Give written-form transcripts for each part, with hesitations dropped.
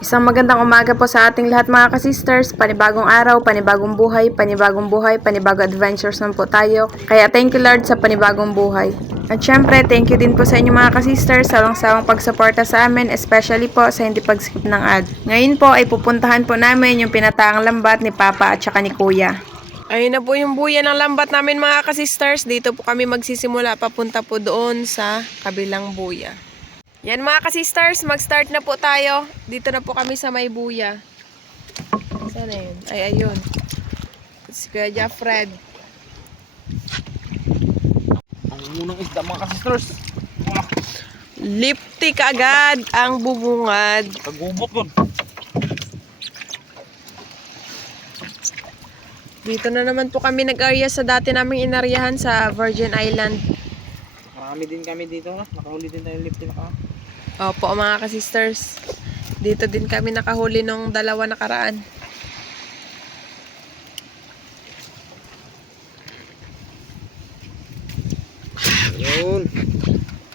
Isang magandang umaga po sa ating lahat mga kasisters. Panibagong araw, panibagong buhay, panibago adventures naman po tayo. Kaya thank you Lord sa panibagong buhay. At syempre, thank you din po sa inyo mga kasisters sa sawang pagsuporta sa amin, especially po sa hindi pag-skip ng ad. Ngayon po ay pupuntahan po namin yung pinataang lambat ni Papa at saka ni Kuya. Ayun na po yung buya ng lambat namin mga kasisters. Dito po kami magsisimula papunta po doon sa kabilang buya. Yan mga kasisters, mag-start na po tayo. Dito na po kami sa may buya. Saan na yun? Ay, ayun. Si Kuya Jafred. Ang unang isda mga kasisters. Liptik agad ang bubungad. Kagubot doon. Dito na naman po kami nag-area sa dati naming inaryahan sa Virgin Island. Marami din kami dito. Nakahuli din tayo lift na ka. Opo mga kasisters. Dito din kami nakahuli nung dalawa nakaraan. Ayun.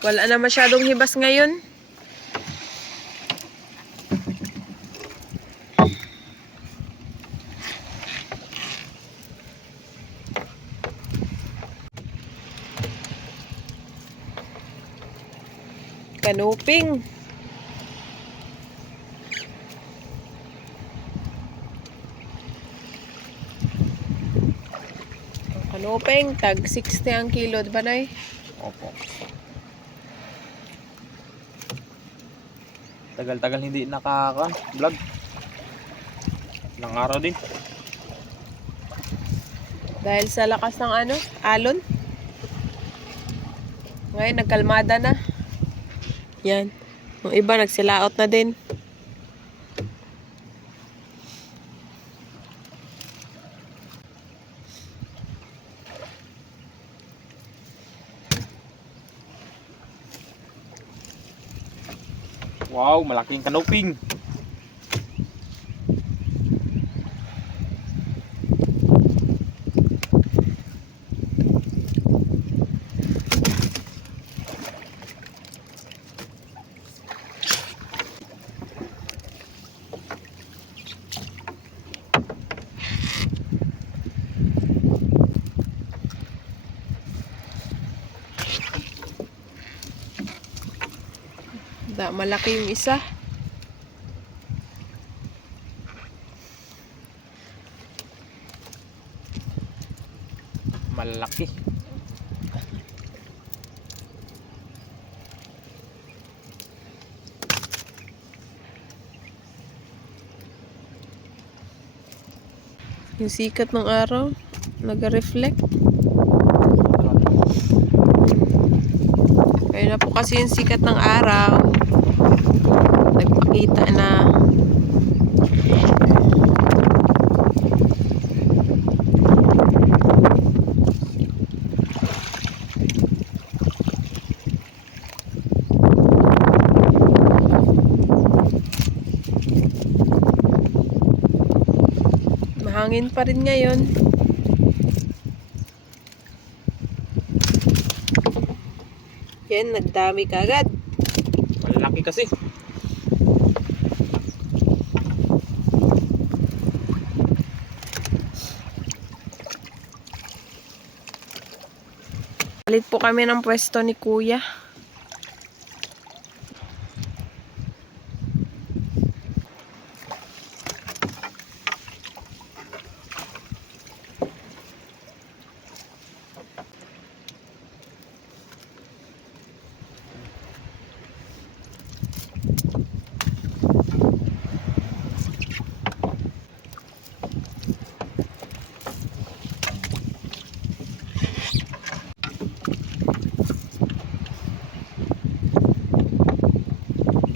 Wala na masyadong hibas ngayon. Kanuping. Kanuping, tag 60 ang kilo, di ba Nay? Opo. Tagal-tagal hindi vlog. Ilang araw din. Dahil sa lakas ng alon. Ngayon, nagkalmada na. Yan. Yung iba, nagsilaot na din. Wow, malaking kanuping. Malaki yung isa. Malaki. Yung sikat ng araw, nag-reflect. Kaya na po kasi yung sikat ng araw, nagpakita na. Mahangin pa rin ngayon. Yan, nagdami kagad. Malaki kasi. Palit po kami ng pwesto ni Kuya.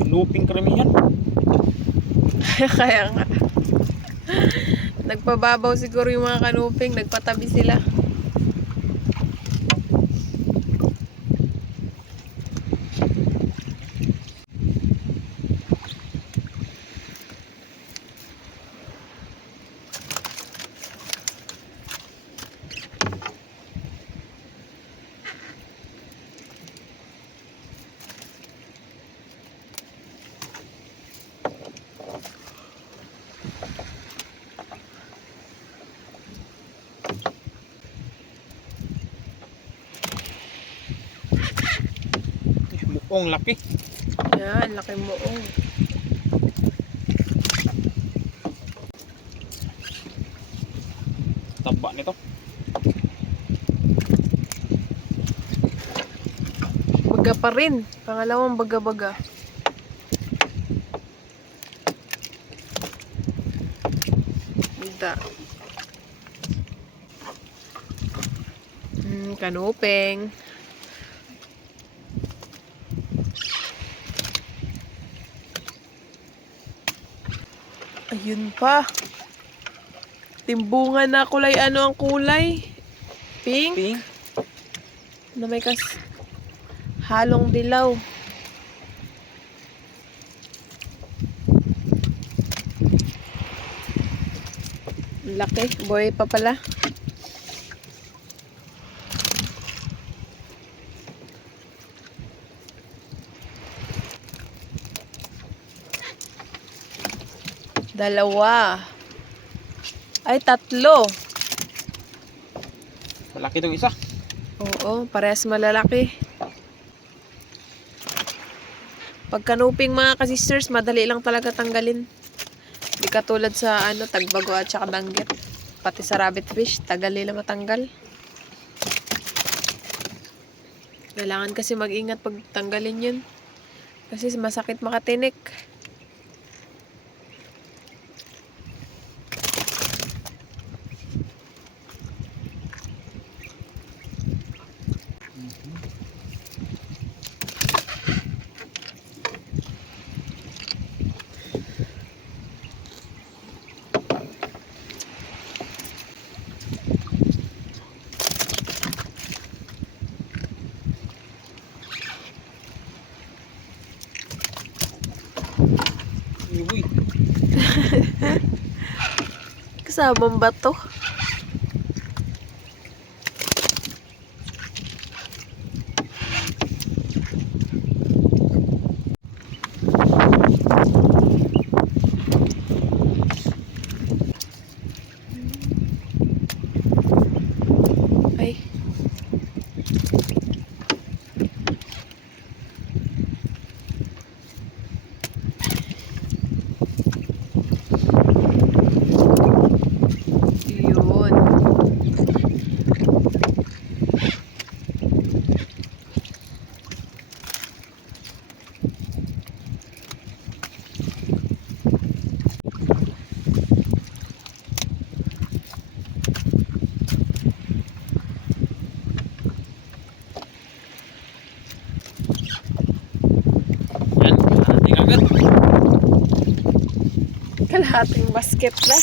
Kanuping karamihan. Kaya nga. Nagpababaw siguro yung mga kanuping, nagpatabi sila. moong laki. Yan, laki mo. Oh. Taba nito. Baga pa rin. Pangalawang baga-baga. Ganda. Kanupeng. Ayun pa. Timbungan na kulay. Ano ang kulay? Pink? Pink. Na may halong dilaw. Laki. Boy pa pala. Dalawa. Ay, tatlo. Malaki itong isa. Oo, parehas malalaki. Pag kanuping mga kasisters, madali lang talaga tanggalin. Di katulad sa tagbago at saka danggit. Pati sa rabbit fish, tagal nila matanggal. Kailangan kasi mag-ingat pag tanggalin yun. Kasi masakit makatinik. Uy. Kasamang bato. Ay. Yun. Yan. Ating agad. Kalahating basket na.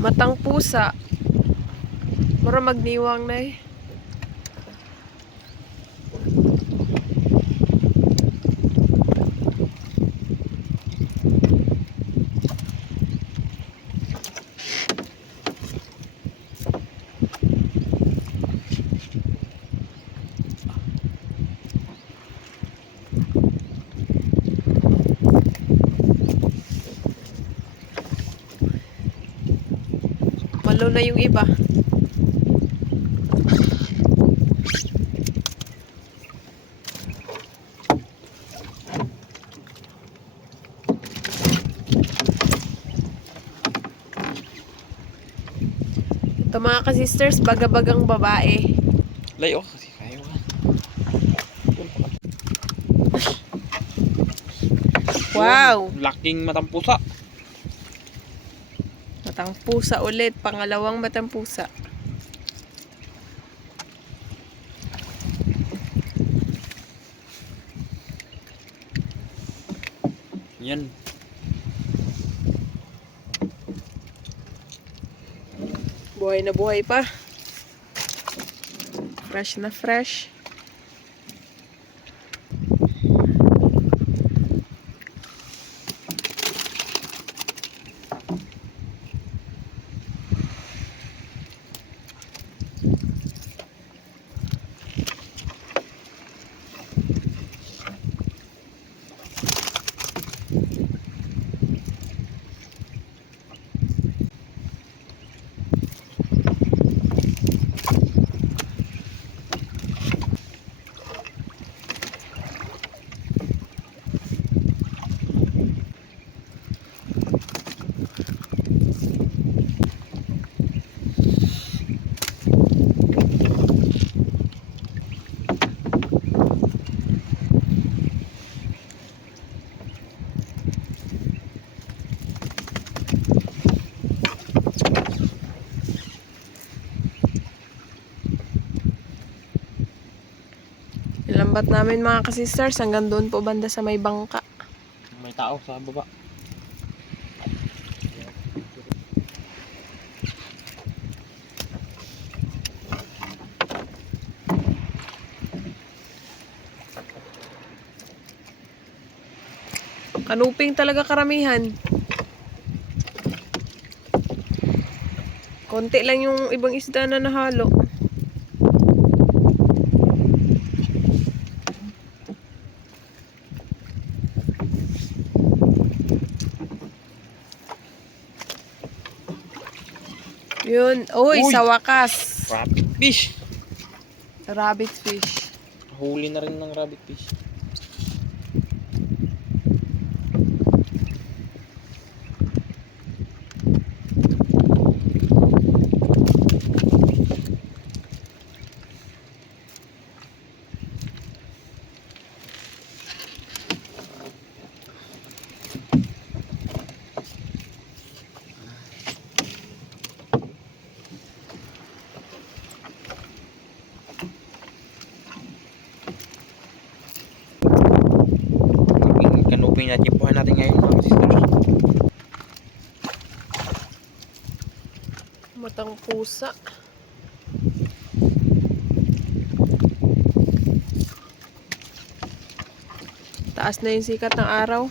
Matang pusa. Mura magniwang na eh. Malo na yung iba. Ito mga kasisters, baga-bagang babae. Layo kasi kayo ka. Wow! Laking matang pusa. Matang pusa ulit. Pangalawang matang pusa. Yan. Buhay na buhay pa. Fresh na fresh. Akbat namin mga kasisters hanggang doon po banda sa may bangka. May tao sa baba. Kanuping talaga karamihan. Konti lang yung ibang isda na nahalo. Yun. Uy, Uy! sa wakas. Rabbit fish. Rabbit fish. Huli na rin ng rabbit fish. Kanuping na tipuhan natin ngayon mga sisters. Matang pusa. Taas na yung sikat ng araw.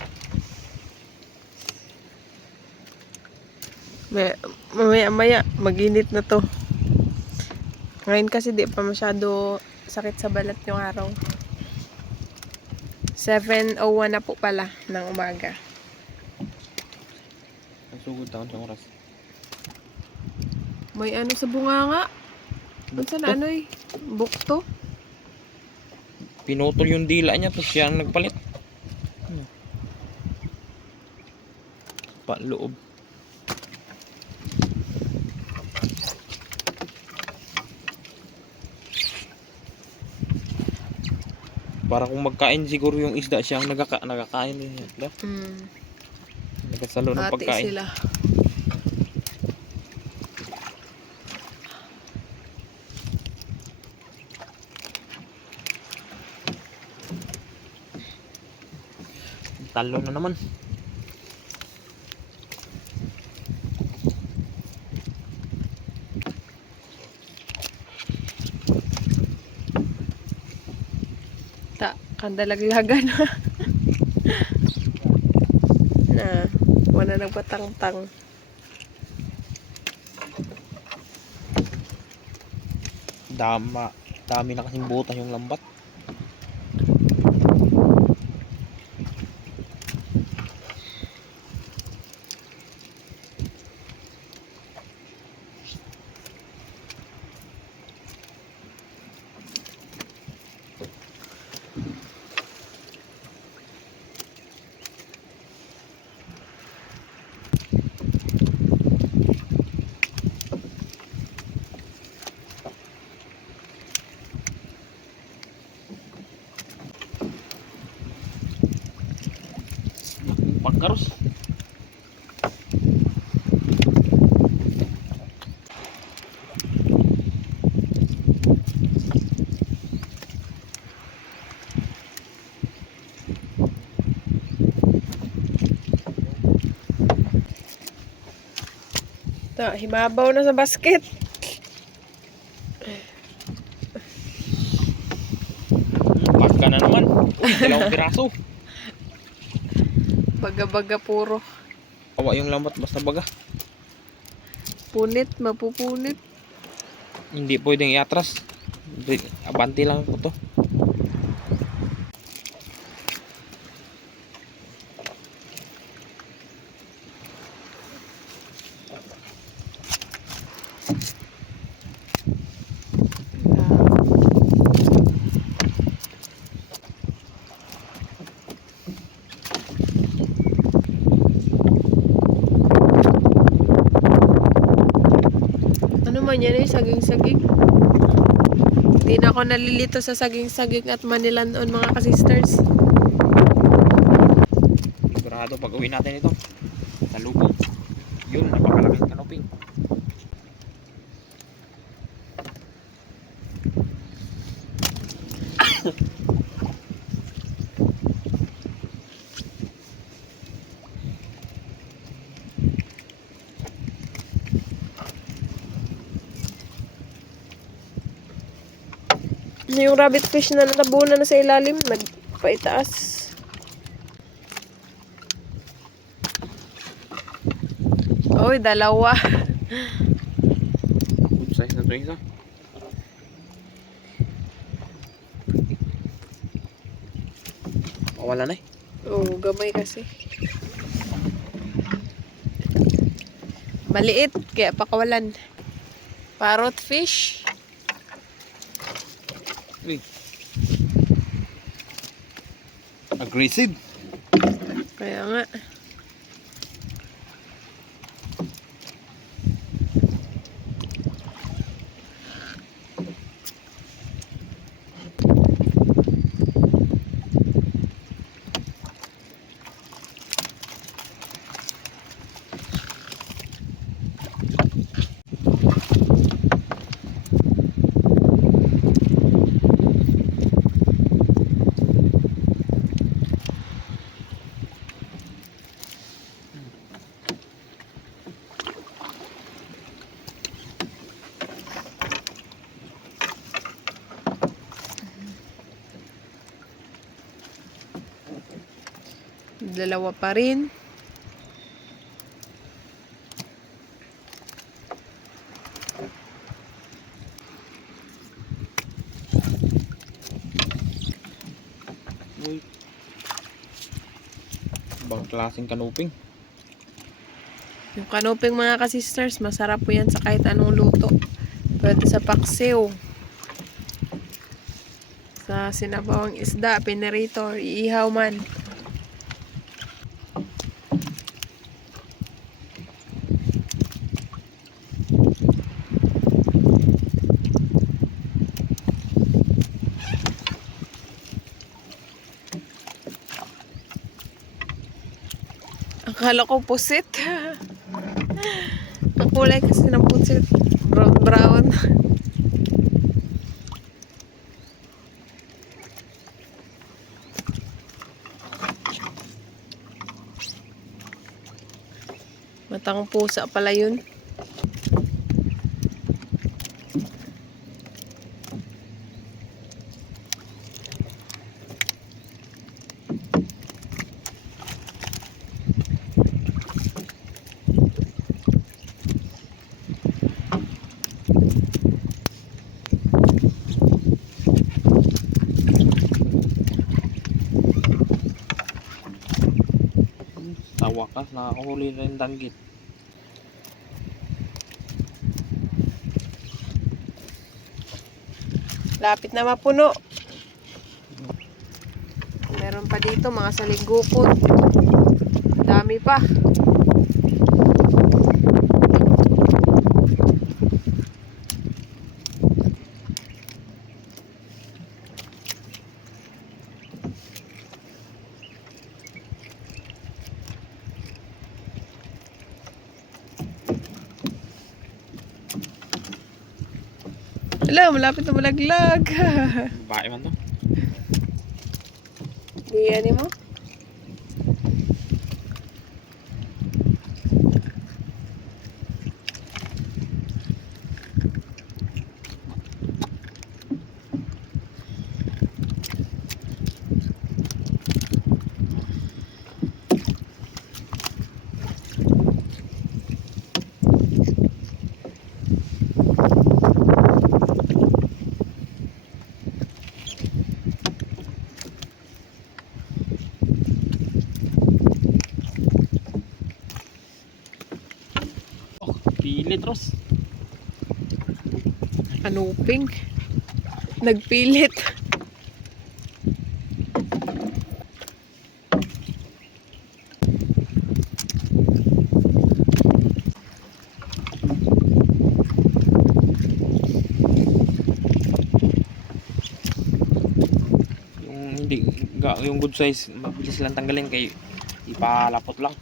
Mamaya mag-init na to. Ngayon kasi di pa masyado sakit sa balat yung araw. 7:01 na po pala ng umaga. Ang sugod taon sa oras. May ano sa bunganga? Ano sa ano eh? Bukto? Pinutol yung dila niya tapos siya ang nagpalit. Paloob. Para kung magkain siguro yung isda siya ang nagkakain din niya. Nagkasalo ng Hati pagkain. sila. Talo na naman. Kandalaglagan na wala nagpatangtang. Dami na kasing butas yung lambat. Pagkaros. Himabaw na sa basket. Pagka na naman. Dalawang piraso. Baga-baga puro. Kawa yung lambat basta baga. Punit, mapupunit. Hindi pwedeng iatras. Abanti lang po to. Ano man yan eh, saging-saging. Hindi na ako nalilito sa saging-saging at manilanon mga kasisters. Sigurado pag uwi natin ito. Sa lubong. Yun, napakalaking kanuping. Yung rabbit fish na natabunan na sa ilalim, nagpaitaas. Oy, dalawa. Good size na ito isa. Wala na eh. Oo, gamay kasi. Maliit, kaya pakawalan. Parrot fish. Uy. Aggressive. Kaya nga. Dalawa pa rin. Uy. Ibang klaseng kanuping. Yung kanuping mga ka-sisters, masarap po yan sa kahit anong luto. Pwede sa paksiw. Sa sinabawang isda, pinirito, or iihaw man. Akala ko pusit. Ang kulay kasi ng pusit. Brown brown. Matang pusa pala yun. Sa wakas, nakakahuli na yung danggit. Lapit na mapuno. Meron pa dito mga saligukod. Dami pa. Alam, malapit na malaglag. Babae man to. Diyan mo. Pilit, Ros. Kanuping. Nagpilit. Yung good size, mabilis lang tanggalin kay ipalapot lang.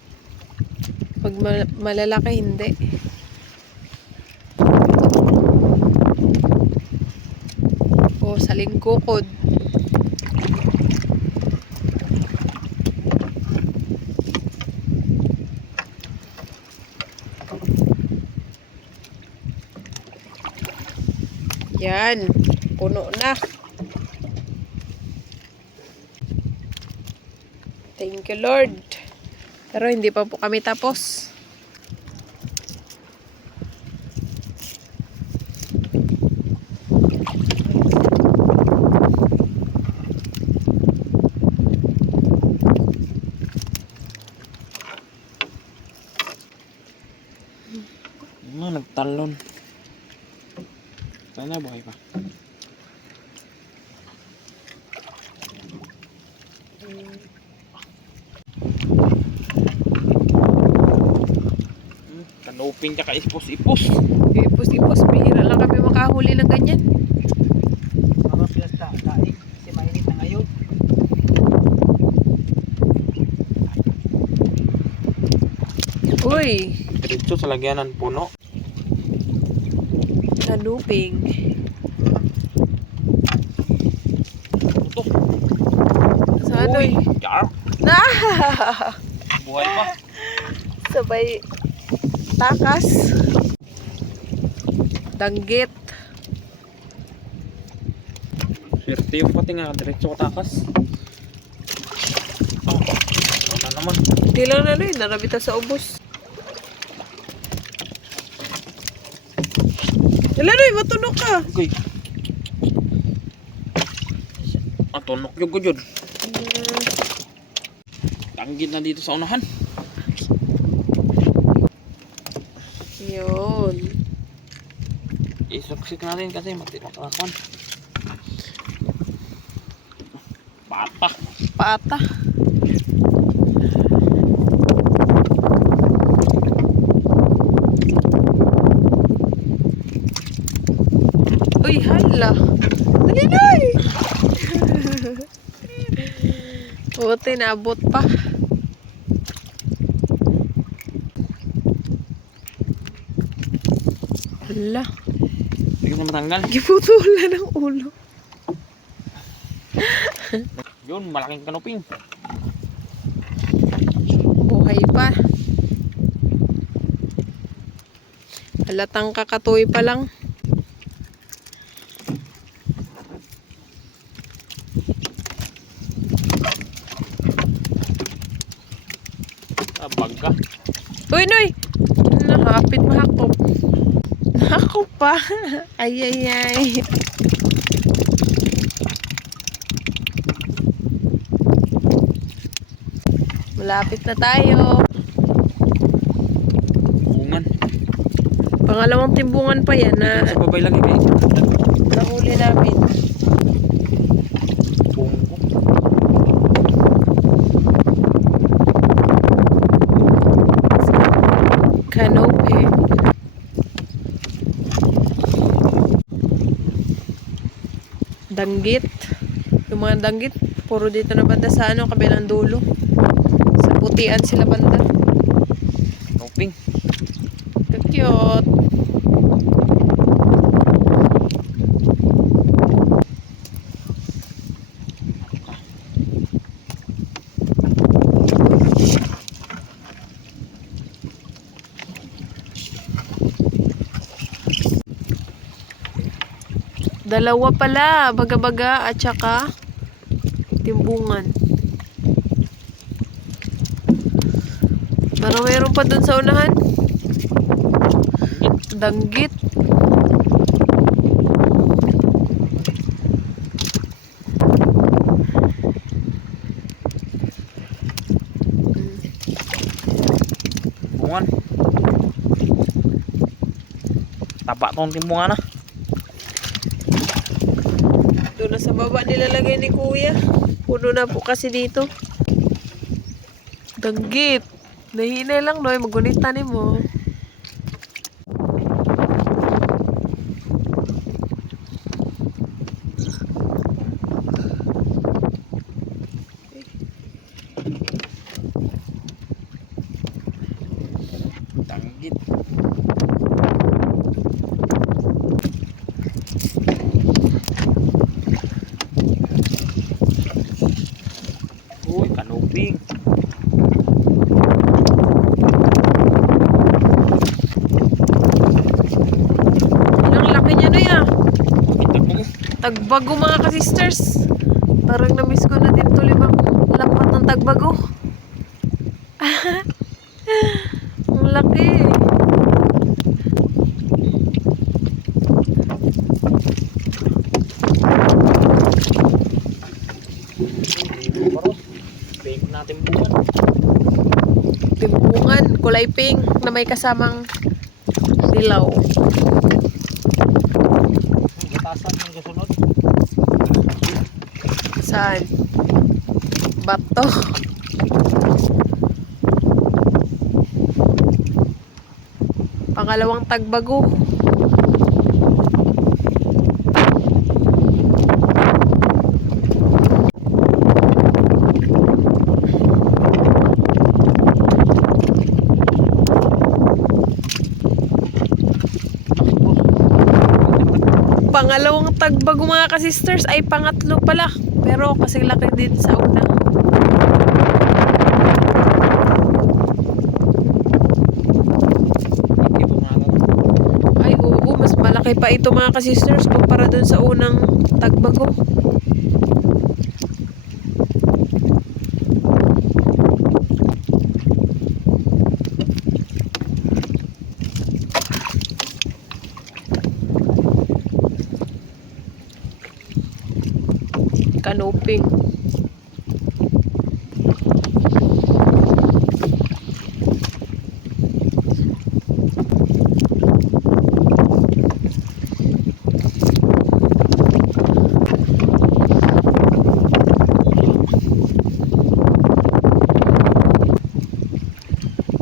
Pag malalaki, hindi. O, saligukod. Yan. Puno na. Thank you, Lord. Pero hindi pa po kami tapos. Nagtalon. Sana buhay pa. Kanuping tsaka ipos-ipos. Ipos-ipos, bihira lang kami makahuli ng ganyan. Mga piyesta, kain. Kasi mainit na ngayon. Uy, Diretso sa lagyanan puno. kanuping. Ito. Saan Uy, oy? char. Ah! Buhay pa. Sabay takas. Danggit. Swerte yung pati nga. Diretso ka takas. Oh, wala naman. Hindi lang na rin, narabitan sa ubos. Laloy, matunok ka. Okay. Tunok yung ko dyan. Tanggit na dito sa unahan. Yun. Isuksik natin kasi matirakan. Bata. Pata. Uy, hala. Dali-dali. Buti naabot pa. Hala. Hindi ko na matanggal. Giputulan ng ulo. Yun, malaking kanuping. Buhay pa. Halatang kakatoy pa lang. Baga. Uy, Noy! Nakapit mahakop. Nakakop pa. Ay, ay, ay. Malapit na tayo. Bungan. Pangalawang timbungan pa yan na Sa babay lagi kayo. nahuli namin. Bungko. Canopy. Danggit. Yung mga danggit, puro dito na banda sa ano, kabilang dulo. Sa putian sila banda. Kanuping. Cute. Dalawa pala, baga-baga at saka timbungan. Parang mayroon pa dun sa unahan. Danggit. Bungan. Tapa tong timbungan na. Doon na sa baba nilalagay ni Kuya. Puno na po kasi dito. Danggit. Nahinay lang, Noy. Magunitan mo. Tanggit. Uy, kanuping. Ang laki niya, Noy, ah. Kita mo. Tagbago mga ka-sisters. Parang na-miss ko na din to limang lapat ng tagbago. Ang laki. Pink natin buwan. Timbungan, kulay pink na may kasamang dilaw. Batasan ng kasunod. Saan? Bato. Pangalawang tagbago. Pangalawang tagbago mga ka-sisters ay pangatlo pala. Pero kasi laki din sa una. Hindi po mga Ay oo, mas malaki pa ito mga ka-sisters kumpara dun sa unang tagbago. Kanuping.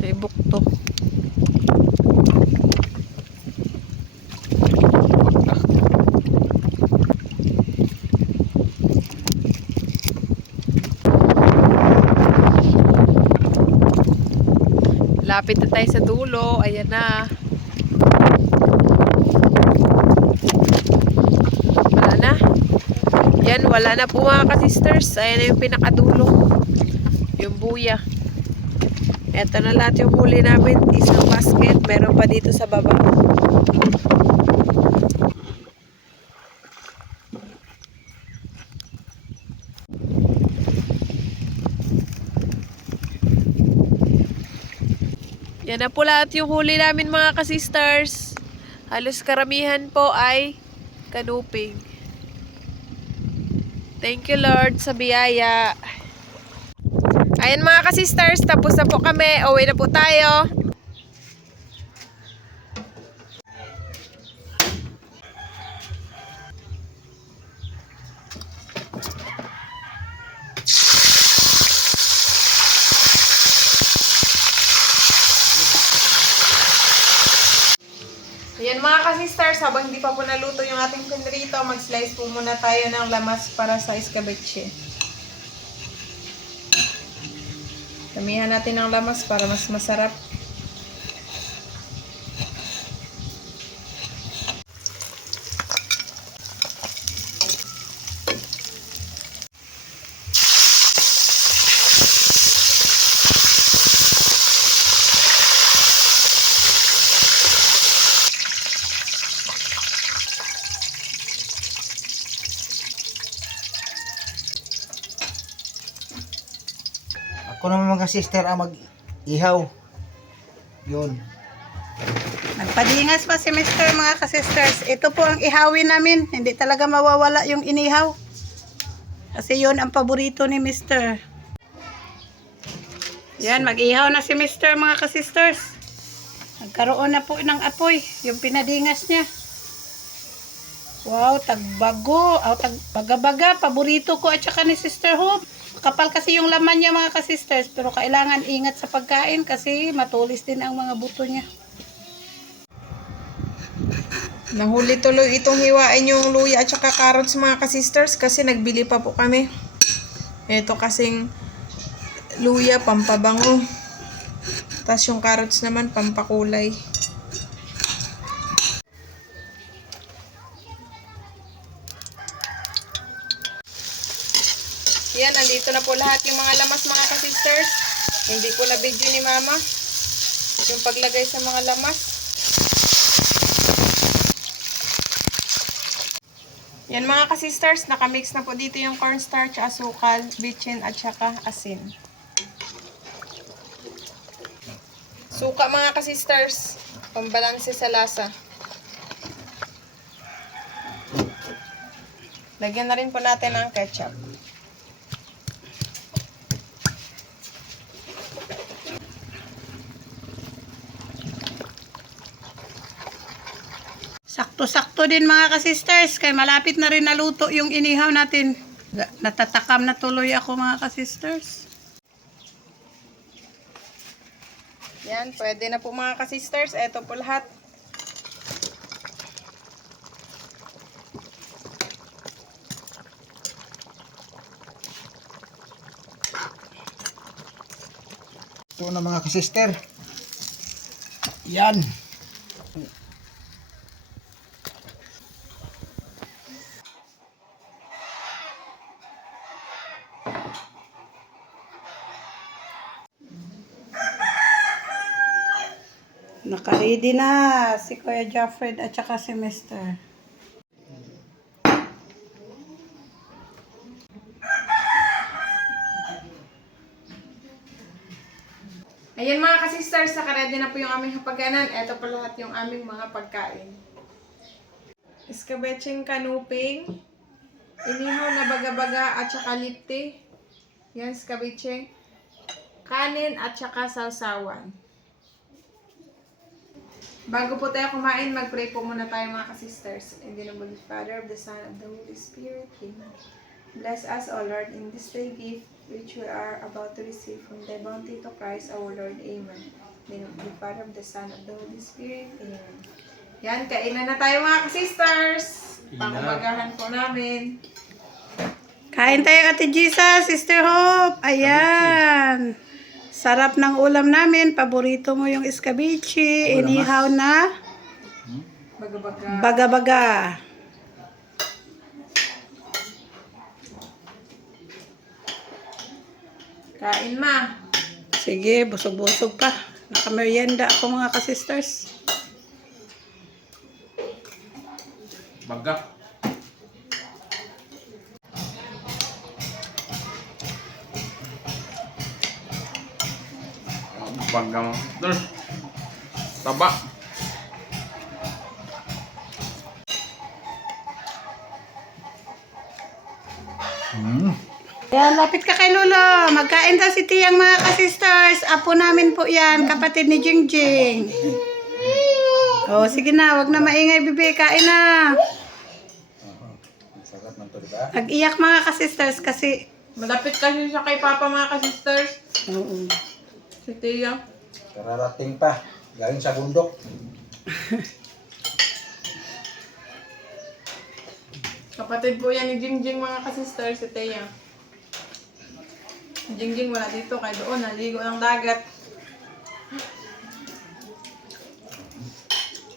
May bukto. Lapit na tayo sa dulo. Ayan na. Wala na. Yan, wala na po mga ka-sisters. Ayan na yung pinakadulo. Yung buya. Eto na lahat yung huli namin. Isang basket. Meron pa dito sa baba. Yan na po lahat yung huli namin mga ka-sisters. Halos karamihan po ay kanuping. Thank you Lord sa biyaya. Ayan mga ka-sisters, tapos na po kami. Uwi na po tayo. Ayan mga ka-sisters, habang hindi pa po naluto yung ating pinrito, mag-slice po muna tayo ng lamas para sa escabeche. Damihan natin ng lamas para mas masarap. Ako naman mga sister ang mag-ihaw. Yun. Nagpadingas pa si Mr. mga kasisters. Ito po ang ihawin namin. Hindi talaga mawawala yung inihaw. Kasi yun ang paborito ni Mr. Yan, mag-ihaw na si Mr. mga kasisters. Nagkaroon na po ng apoy. Yung pinadingas niya. Wow, tagbago. Oh, tagbaga-baga. Paborito ko at saka ni Sister Hope. Kapal kasi yung laman niya mga kasisters. Pero kailangan ingat sa pagkain kasi matulis din ang mga buto niya. Nahuli tuloy itong hiwain yung luya at saka carrots mga ka-sisters kasi nagbili pa po kami. Ito kasing luya pampabango. Tapos yung carrots naman pampakulay. Yan, nandito na po lahat yung mga lamas mga ka-sisters. Hindi ko na video ni mama yung paglagay sa mga lamas. Yan mga ka-sisters, nakamix na po dito yung cornstarch, asukal, bitchin, at saka asin. Suka mga ka-sisters, pambalanse sa lasa. Lagyan na rin po natin ng ketchup. Sakto-sakto din mga ka-sisters, kaya malapit na rin naluto yung inihaw natin. Natatakam na tuloy ako mga ka-sisters. Yan, pwede na po mga ka-sisters. Ito po lahat. Ito na mga kasister. Yan. Naka-ready na si Kuya Joffred at saka si Mr. Ayan mga ka-sisters, naka-ready na po yung aming hapaganan. Ito po lahat yung aming mga pagkain. Iskabetseng kanuping, inihaw na baga-baga at saka lipti. Yan, iskabetseng. Kanin at saka sausawan. Bago po tayo kumain, mag-pray po muna tayo mga ka-sisters. In the name of the Father, of the Son, of the Holy Spirit. Amen. Bless us, O Lord, in this day gift which we are about to receive from thy bounty to Christ our Lord. Amen. In the name of the Father, of the Son, of the Holy Spirit. Amen. Yan, kainan na tayo mga ka-sisters. Pangumagahan po namin. Kain tayo Ate Gisa, Sister Hope. Ayan. Sarap ng ulam namin. Paborito mo yung escabeche. Inihaw na Baga-baga. baga-baga. Kain ma. Sige, busog-busog pa. Nakameryenda ako mga ka-sisters. Baga. Baga mga sisters. Taba. Ayan, lapit ka kay Lolo. Magkain daw si Tiyang mga ka-sisters. Apo namin po yan, kapatid ni Jingjing. Oh, sige na, wag na maingay, bibi. Kain na. Nag-iyak mga ka-sisters kasi... Malapit kasi siya kay Papa mga ka-sisters. Oo. Si Tia. Kararating pa. Galing sa bundok. Kapatid po yan ni Jingjing mga ka-sisters, si Tia. Si Jingjing wala dito, kaya doon, naligo ng dagat.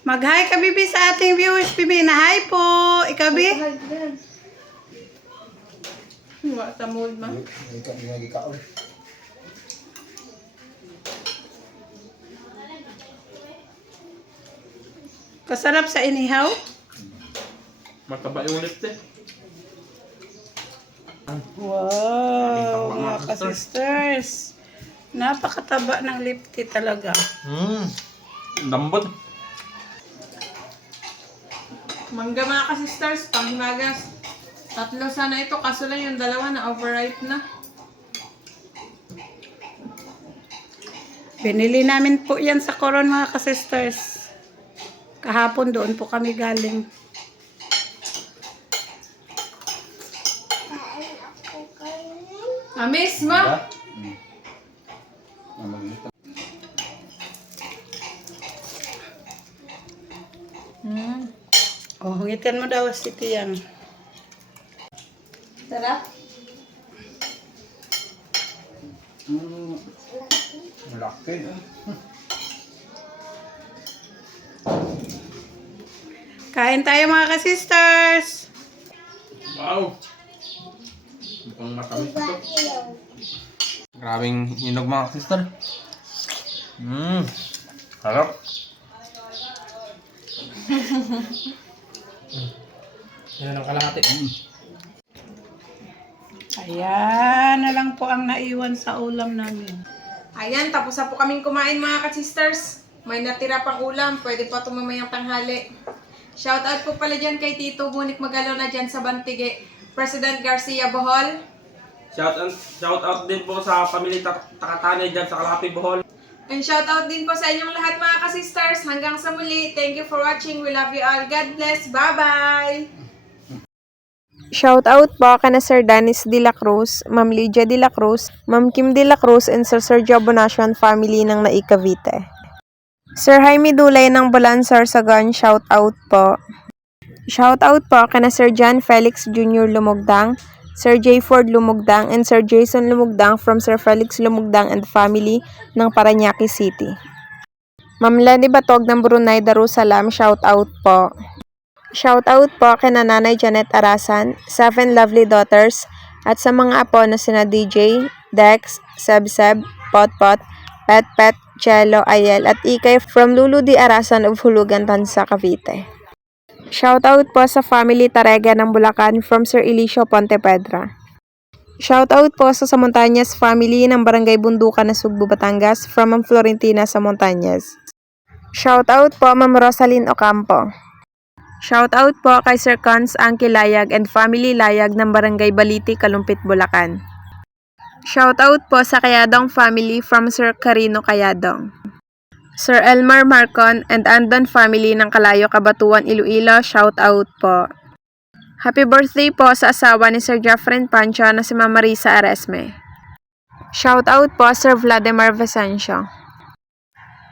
Mag-hi ka, bibi, sa ating viewers, bibi. Na-hi po. Ikaw, bi? Wala sa mood ma. Hindi naging kaon. Kasarap sa inihaw. Mataba yung lipte. Wow, mga ka-sisters. Napakataba ng lipti talaga. Lambot. Mangga mga ka-sisters, panghimagas. 3 sana ito, kaso lang yung 2 na overripe na. Binili namin po yan sa Coron mga ka-sisters. Kahapon doon po kami galing. Amis ma! Oh, hungitin mo daw si Tiyang. Sarap? Malaki. Kain tayo mga ka-sisters. Wow. Mukhang matamis ito. Grabing hinog mga sister. Harap. Yan ang kalahati. Ayan na lang po ang naiwan sa ulam namin. Ayan, tapos na po kaming kumain mga ka-sisters. May natira pang ulam, pwede pa ito mamayang tanghali. Shoutout po pala dyan kay Tito Bunik Magalo na dyan sa Bantige. President Garcia Bohol. Shout out din po sa pamilya Takatanay dyan sa Kalapi, Bohol. And shoutout din po sa inyong lahat mga ka-sisters. Hanggang sa muli, thank you for watching. We love you all. God bless. Bye-bye! Shoutout po kana Sir Danis de la Cruz, Ma'am Lydia de la Cruz, Ma'am Kim de la Cruz, and Sir Sergio Bonacion family ng Naik Cavite. Sir Jaime Dulay ng Bulan, Sorsogon, shoutout po. Shoutout po kana Sir John Felix Jr. Lumugdang, Sir J. Ford Lumugdang, and Sir Jason Lumugdang from Sir Felix Lumugdang and family ng Parañaque City. Ma'am Lenny Batog ng Brunei Darussalam, shoutout po. Shoutout po kay Nanay Janet Arasan, 7 lovely daughters, at sa mga apo na sina DJ, Dex, Seb, Potpot, Pet, Cello, Ayel, at Ikay from Lulu Di Arasan of Hulugan, Tansa, Cavite. Shoutout po sa family Tarega ng Bulacan from Sir Elicio Pontepedra. Shoutout po sa Montañez family ng Barangay Bundukan na Sugbo, Batangas from Ma'am Florentina sa Montañez. Shoutout po Ma'am Rosaline Ocampo. Shoutout po kay Sir Cons Angki Layag and family Layag ng Barangay Baliti, Kalumpit, Bulacan. Shoutout po sa Kayadong family from Sir Carino Kayadong. Sir Elmar Marcon and Andon family ng Kalayo, Kabatuan, Iloilo, shoutout po. Happy birthday po sa asawa ni Sir Jeffrey Pancho na si Ma'am Marisa Aresme. Shoutout po Sir Vladimir Vicencio.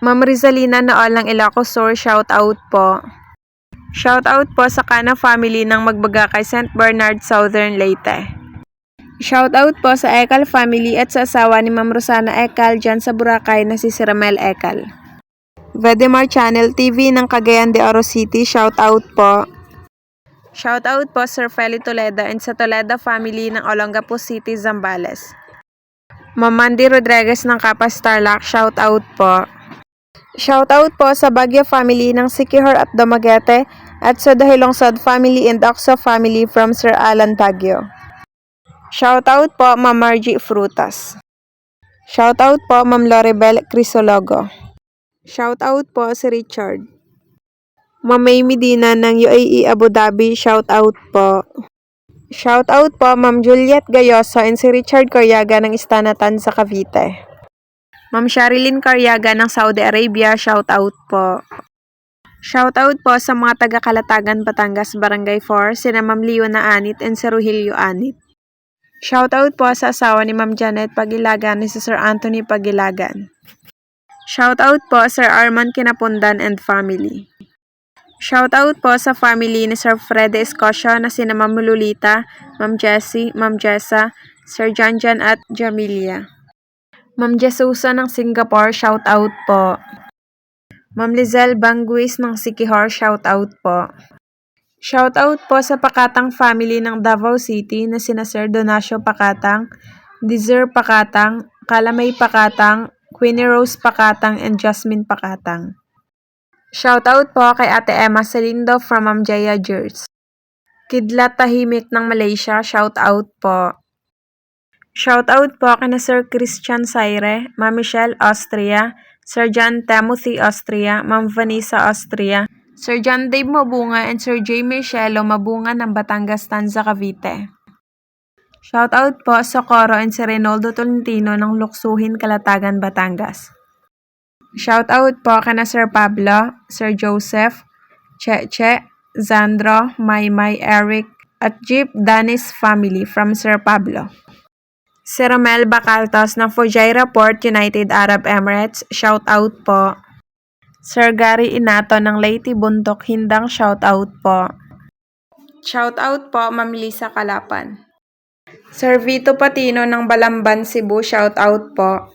Ma'am Rizalina Nool ng Ilocos Sur, shoutout po. Shoutout po sa Cana family ng Magbaga kay St. Bernard, Southern Leyte. Shoutout po sa Ekal family at sa asawa ni Ma'am Rosana Ekal dyan sa Boracay na si Ramel Ekal. Vedemar Channel TV ng Cagayan de Oro City, shoutout po. Shoutout po Sir Feli Toledo and sa Toledo family ng Olongapo City, Zambales. Ma'am Mandy Rodriguez ng Kapas Tarlac, shoutout po. Shoutout po sa Baguio family ng Sikihor at Dumaguete at sa Dahilungsod family and Oxo family from Sir Alan Baguio. Shoutout po Ma'am Margie Frutas. Shoutout po Ma'am Loribel Crisologo. Shoutout po si Richard. Ma'am May Medina ng UAE Abu Dhabi, shoutout po. Shoutout po Ma'am Juliet Gayoso and si Richard Coryaga ng Istanatan sa Cavite. Ma'am Sharilyn Caryaga ng Saudi Arabia, shoutout po. Shoutout po sa mga taga-Kalatagan, Batangas, Barangay 4, sina Ma'am Leona Anit and si Rogelio Anit. Shoutout po sa asawa ni Ma'am Janet Pagilagan ni si Sir Anthony Pagilagan. Shoutout po Sir Arman Kinapundan and family. Shoutout po sa family ni Sir Fred Escocia na sina Ma'am Lolita, Ma'am Jessie, Ma'am Jessa, Sir Janjan at Jamilia. Ma'am Jesusa ng Singapore, shoutout po. Ma'am Lizelle Banguis ng Sikihor, shoutout po. Shoutout po sa Pakatang family ng Davao City na sina Sir Donacio Pakatang, Desir Pakatang, Kalamay Pakatang, Queenie Rose Pakatang, and Jasmine Pakatang. Shoutout po kay Ate Emma Salindo from Ma'am Jaya Jers. Kidlat Tahimik ng Malaysia, shoutout po. Shoutout po kina Sir Christian Saire, Ma'am Michelle Austria, Sir John Timothy Austria, Ma'am Vanessa Austria, Sir John Dave Mabunga, and Sir Jamie Shelo Mabunga ng Batangas, Tanza, Cavite. Shoutout po sa Coro and si Reynoldo Tolentino ng Luksuhin, Kalatagan, Batangas. Shoutout po kina Sir Pablo, Sir Joseph, Cheche, Zandro, Maymay, Eric, at Jeep Danis family from Sir Pablo. Si Romel Bacaltos ng Fujairah Port, United Arab Emirates, shoutout po. Sir Gary Inato ng Leyte Buntok, Hindang, shoutout po. Shoutout po Ma'am Lisa Kalapan. Sir Vito Patino ng Balamban, Cebu, shoutout po.